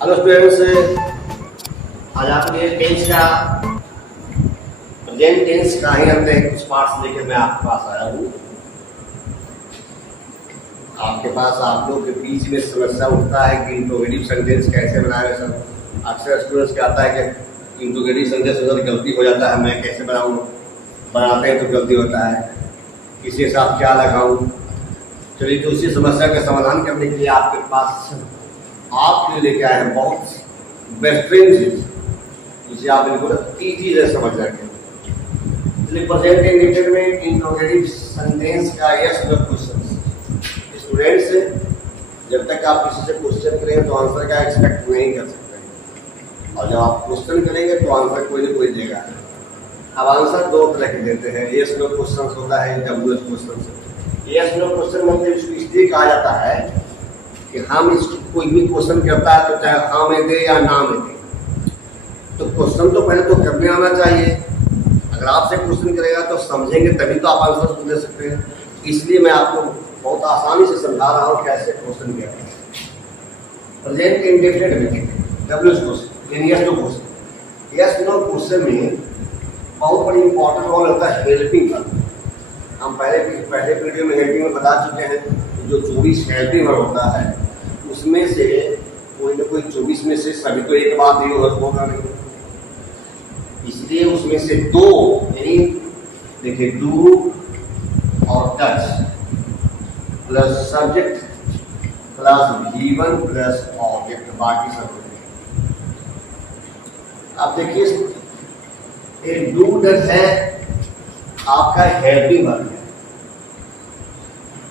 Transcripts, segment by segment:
Hello students, आज आपके लिए टेंस का प्रेजेंट टेंस का ही हमने कुछ पार्ट्स लेकर मैं आपके पास आया हूँ। आपके पास आप लोग के बीच में समस्या उठता है कि इंट्रोगेटिव सेंटेंस कैसे बनाए। सब अक्सर स्टूडेंट्स का आता है कि इंट्रोगेटिव सेंटेंस में गलती हो जाता है, मैं कैसे बनाऊँ, बनाते हैं तो गलती होता है, किसी के साथ क्या लगाऊँ। चलिए, तो उसी समस्या का समाधान करने के लिए आपके पास आपके लिए लेके आए हैं बहुत बेहतरीन चीज, जिसे आप बिल्कुल ईजी से समझ सकें। इसलिए प्रेजेंट इंडिकेटर में इंट्रोगेटिव सेंटेंस का यस नो क्वेश्चन। स्टूडेंट्स, जब तक आप किसी से क्वेश्चन करेंगे तो आंसर का एक्सपेक्ट नहीं कर सकते, और जब आप क्वेश्चन करेंगे तो आंसर कोई ना कोई देगा। अब आंसर दो तरह के देते हैं, यस नो क्वेश्चन होता है, WH question. Yes no question मतलब इसको इसलिए कहा जाता है कि हम इसको कोई भी क्वेश्चन करता है तो चाहे हाँ में दे या ना में दे, तो क्वेश्चन तो पहले तो करने आना चाहिए। अगर आपसे क्वेश्चन करेगा तो समझेंगे तभी तो आप आंसर दे सकते हैं। इसलिए मैं आपको बहुत आसानी से समझा रहा हूँ कैसे क्वेश्चन किया है। प्रेजेंट इंडेफिनिट में डब्ल्यू क्वेश्चन यानी yes no question. Yes no question में बहुत बड़ी इंपॉर्टेंट रोल होता है हेल्पिंग का। हम पहले वीडियो में हेल्पिंग में बता चुके हैं, जो 24 हेल्पिंग वर्ब होता है उसमें से कोई ना कोई 24 में से सभी तो एक बात नहीं होगा नहीं, इसलिए उसमें से दो यानी देखिए डू और touch plus subject plus given plus object, बाकी सब। अब देखिए एक डू टच है आपका हेल्पिंग वर्ब है,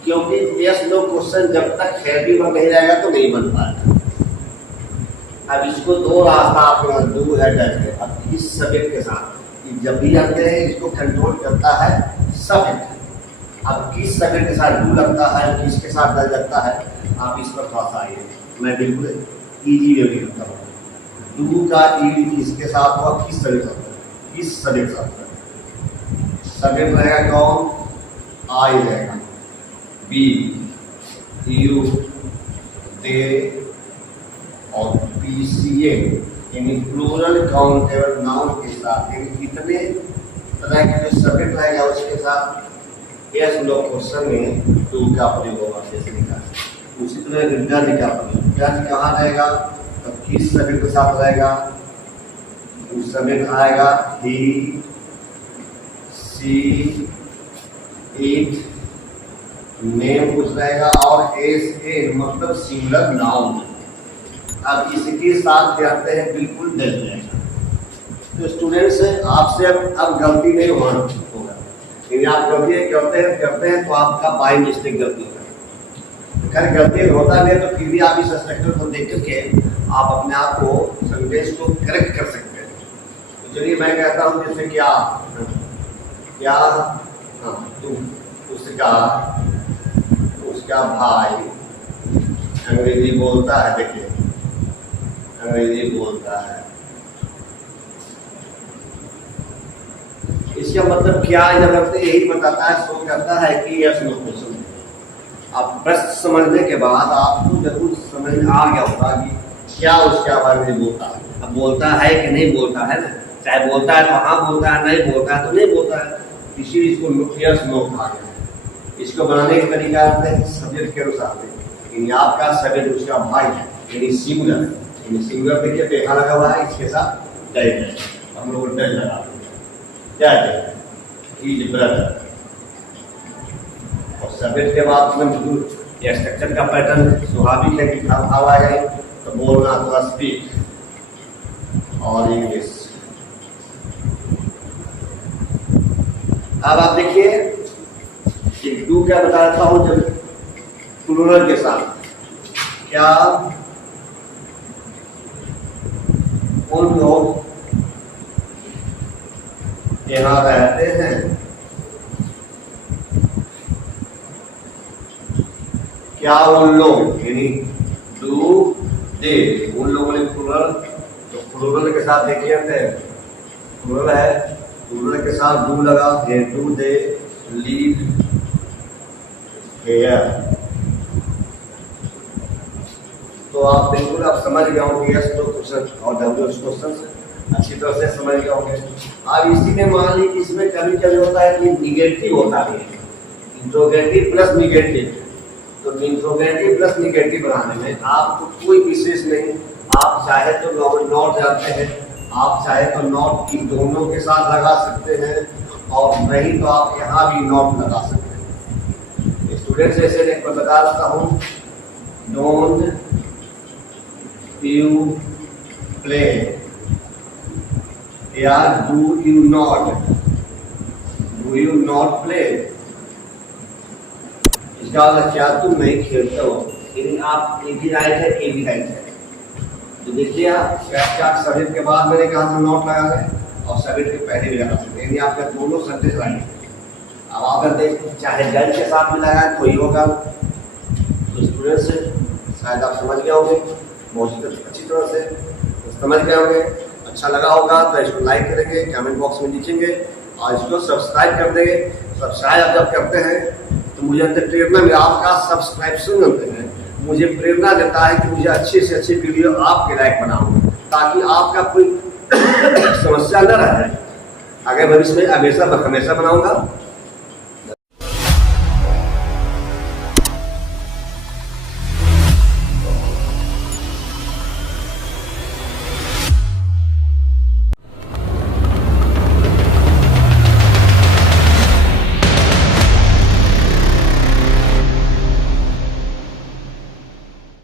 क्योंकि यस नो क्वेश्चन जब तक हेल्पिंग वर्ब नहीं रहेगा तो नहीं बन पाएगा। अब इसको दो रास्ता आपके पास, डू है टच है। अब इस सब्जेक्ट के साथ जब भी आते हैं इसको कंट्रोल करता है सब्जेक्ट। अब किस सब्जेक्ट के साथ डू लगता है, किसके साथ डच लगता है, आप इस पर थोड़ा सा आइए। मैं बिल्कुल इजी वे में करता हूँ। डू का ई किसके साथ हुआ, किस सब्जेक्ट के साथ, किस सब्जेक्ट के साथ। सब्जेक्ट रहेगा कौन, आई रहेगा, बी, यू, दे और पीसीए यानी प्लूरल काउंटेबल नाउन के साथ, यानी कितने तरह के जो सब्जेक्ट रहेगा उसके साथ यस नो क्वेश्चन में टू का प्रयोग होगा। जैसे लिखा उसी तरह डज का प्रयोग, डज कहाँ रहेगा, तो किस सब्जेक्ट के साथ रहेगा, उस सब्जेक्ट आएगा ही, सी, इट, नेम कुछ रहेगा और एस ए मतलब सिंगुलर नाउन। अब इसके साथ जाते हैं बिल्कुल डल जाएगा। तो स्टूडेंट्स आपसे अब गलती नहीं होगा, यदि आप गलती करते हैं तो आपका बाय मिस्टेक गलती होगा। खैर गलती होता नहीं तो फिर भी आप इस स्ट्रक्चर को देख करके आप अपने आप को सेंटेंस को करेक्ट कर सकते हैं। तो चलिए मैं कहता हूँ जैसे क्या क्या, हाँ तुम, उसका भाई अंग्रेजी बोलता है। देखिए अंग्रेजी बोलता है, इसका मतलब क्या है, जब यही बताता है शो करता है कि यस नो क्वेश्चन। अब प्रश्न समझने के बाद आपको जरूर समझ में आ गया होगा कि क्या उसके बारे में बोलता है। अब बोलता है कि नहीं बोलता है ना, चाहे बोलता है तो हाँ बोलता है, नहीं बोलता है तो नहीं बोलता है, इसीलिए इसको यस नो कहा गया। इसको बनाने का तरीका सब्जेक्ट के अनुसार है। आपका सब्जेक्ट उसका भाई है यानी सिंगुलर, यानी सिंगुलर देखिए देखा लगा हुआ है, इसके साथ डज है, हम लोग डज लगा क्या है, इज ब्रदर। और सब्जेक्ट के बाद में बिल्कुल यह स्ट्रक्चर का पैटर्न स्वाभाविक है कि भाव आ जाए तो बोलना थोड़ा स्पीक और इंग्लिश। अब आप देखिए एक डू क्या बता देता हूं, जब प्लूरल के साथ क्या उन लोग यहाँ रहते हैं, क्या उन लोग यानी डू दे, उन लोगों ने प्लूरल, तो प्लूरल के साथ देखिए प्लूरल है, प्लूरल के साथ डू लगा, डू दे लीव हेयर। तो तो आप बिल्कुल आप समझ गए होंगे यस तो क्वेश्चन और डब्ल्यू क्वेश्चन अच्छी तरह से समझ गए होंगे। अब इसी में मान लीजिए इसमें कभी कभी होता है कि निगेटिव होता है, इंट्रोगेटिव प्लस निगेटिव। तो इंट्रोगेटिव प्लस निगेटिव बनाने में आपको कोई विशेष नहीं, आप चाहे तो नॉट जानते हैं, आप चाहे तो नॉट इन दोनों के साथ लगा सकते हैं और नहीं तो आप यहाँ भी नॉट लगा सकते हैं। स्टूडेंट्स जैसे मैं बता रहा हूँ, डोंट यू प्ले या डू यू नॉट प्ले। इसका मतलब क्या तुम नहीं खेलते हो, यानी आप ए भी राइट है ए भी राइट है। तो देखिए आप सब्जेक्ट के बाद मैंने कहा था नॉट लगा दें और सब्जेक्ट के पहले भी लगा सकते हैं, यानी आपका दोनों सेंटेंस राइट है। अब आप अगर देख चाहे डन के साथ में लगाए तो ही होगा। तो स्टूडेंट्स शायद आप समझ गए होंगे बहुत अच्छी तरह से, तो समझ गए होंगे। अच्छा लगा होगा तो इसको लाइक करेंगे, कमेंट बॉक्स में लिखेंगे और इसको सब्सक्राइब कर देंगे। सब्सक्राइब आप जब करते हैं तो मुझे अंदर प्रेरणा में आपका सब्सक्रिप्शन करते हैं, मुझे प्रेरणा देता है कि मुझे अच्छी से अच्छी वीडियो आपके लायक बनाऊं, ताकि आपका कोई समस्या न रहे। आगे भविष्य में हमेशा बनाऊंगा।